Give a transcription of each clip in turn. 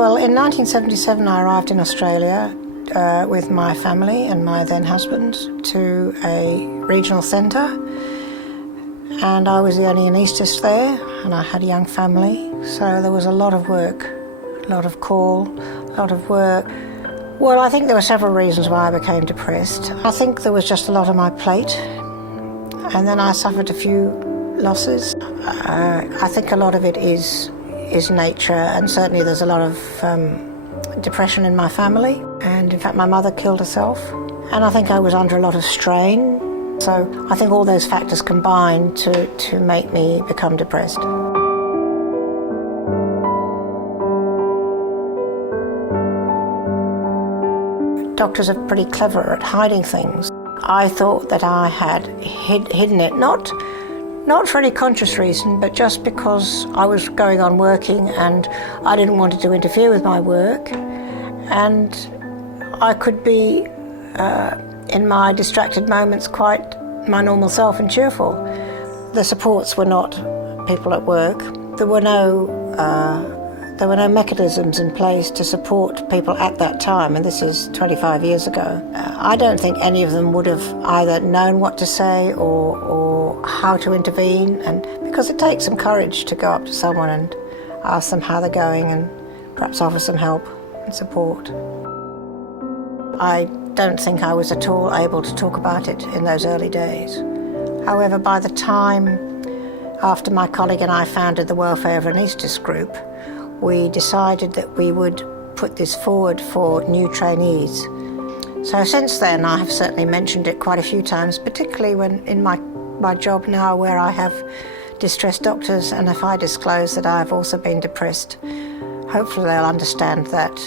Well, in 1977 I arrived in Australia with my family and my then husband to a regional centre, and I was the only anaesthetist there, and I had a young family, so there was a lot of work, a lot of call, a lot of work. Well, I think there were several reasons why I became depressed. I think there was just a lot on my plate, and then I suffered a few losses. I think a lot of it is nature, and certainly there's a lot of depression in my family, and in fact my mother killed herself, and I think I was under a lot of strain, so I think all those factors combined to make me become depressed. Doctors are pretty clever at hiding things. I thought that I had hidden it, not for any conscious reason, but just because I was going on working and I didn't want it to interfere with my work, and I could be, in my distracted moments, quite my normal self and cheerful. The supports were not people at work. There were no mechanisms in place to support people at that time, and this is 25 years ago. I don't think any of them would have either known what to say or how to intervene, and because it takes some courage to go up to someone and ask them how they're going and perhaps offer some help and support. I don't think I was at all able to talk about it in those early days. However, by the time after my colleague and I founded the Welfare of Anaesthetists group, we decided that we would put this forward for new trainees. So since then I have certainly mentioned it quite a few times, particularly when in my job now where I have distressed doctors, and if I disclose that I have also been depressed, hopefully they'll understand that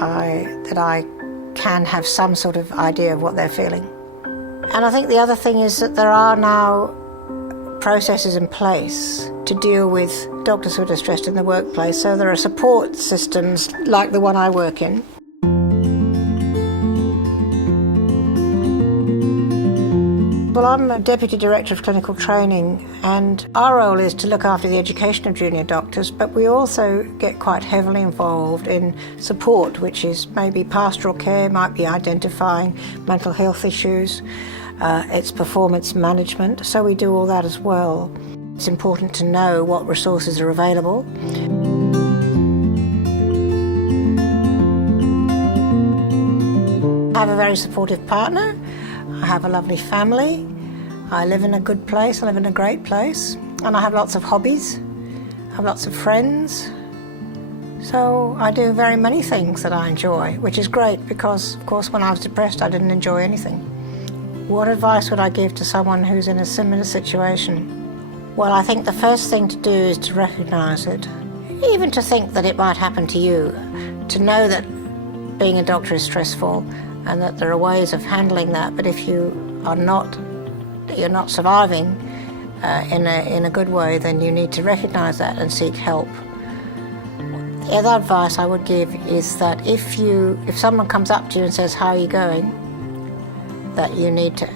I can have some sort of idea of what they're feeling. And I think the other thing is that there are now processes in place to deal with doctors who are distressed in the workplace. So there are support systems like the one I work in. Well, I'm a Deputy Director of Clinical Training, and our role is to look after the education of junior doctors, but we also get quite heavily involved in support, which is maybe pastoral care, might be identifying mental health issues, it's performance management, so we do all that as well. It's important to know what resources are available. I have a very supportive partner. I have a lovely family. I live in a good place. I live in a great place. And I have lots of hobbies. I have lots of friends. So I do very many things that I enjoy, which is great because, of course, when I was depressed, I didn't enjoy anything. What advice would I give to someone who's in a similar situation? Well, I think the first thing to do is to recognise it. Even to think that it might happen to you. To know that being a doctor is stressful and that there are ways of handling that, but if you're not surviving in a good way, then you need to recognise that and seek help. The other advice I would give is that if someone comes up to you and says, "How are you going?" that you need to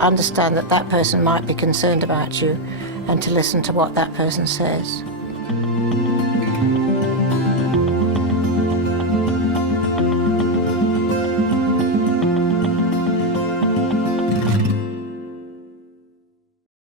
understand that that person might be concerned about you and to listen to what that person says.